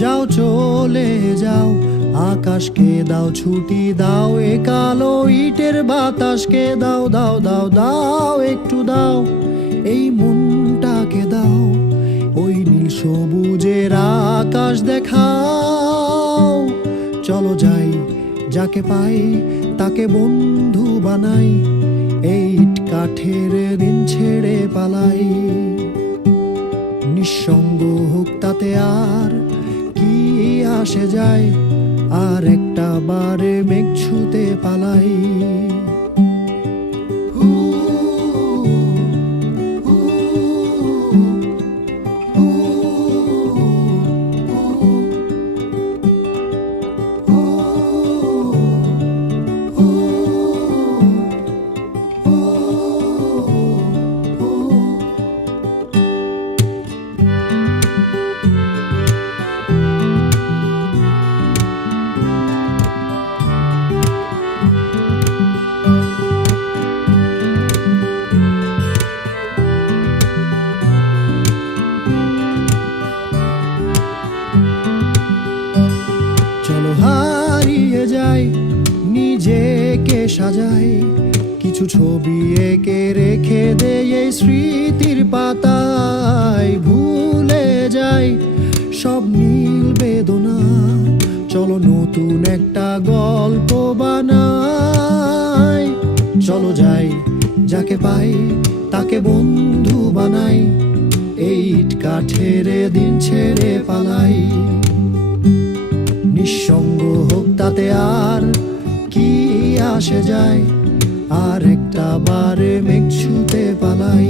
যাও চলে যাও, আকাশকে দাও ছুটি দাও, এ কালো ইটের বাতাসকে দাও দাও দাও দাও একটু দাও, এই মনটাকে দাও, ওই নীল সবুজের আকাশ দেখাও। চলো যাই, যাকে পাই তাকে বন্ধু বানাই, এই ইট কাঠের দিন ছেড়ে পালাই। নিঃসঙ্গ হোক তাতে আর কি আসে যায়, আর একটা বারে মেঘ ছুতে পালাই। চলো হারিয়ে যাই, নিজেকে সাজাই, কিছু ছবি এঁকে রেখে দেই এই স্মৃতির পাতায়। ভুলে যাই সব নীল বেদনা, চলো নতুন একটা গল্প বানাই। চলো যাই, যাকে পাই তাকে বন্ধু বানাই, এই ইট কাঠের দিন ছেড়ে পালাই। নিঃসঙ্গ হোক তাতে আর কি আসে যায়, আর একটা বারে মেঘ ছুতে পালাই।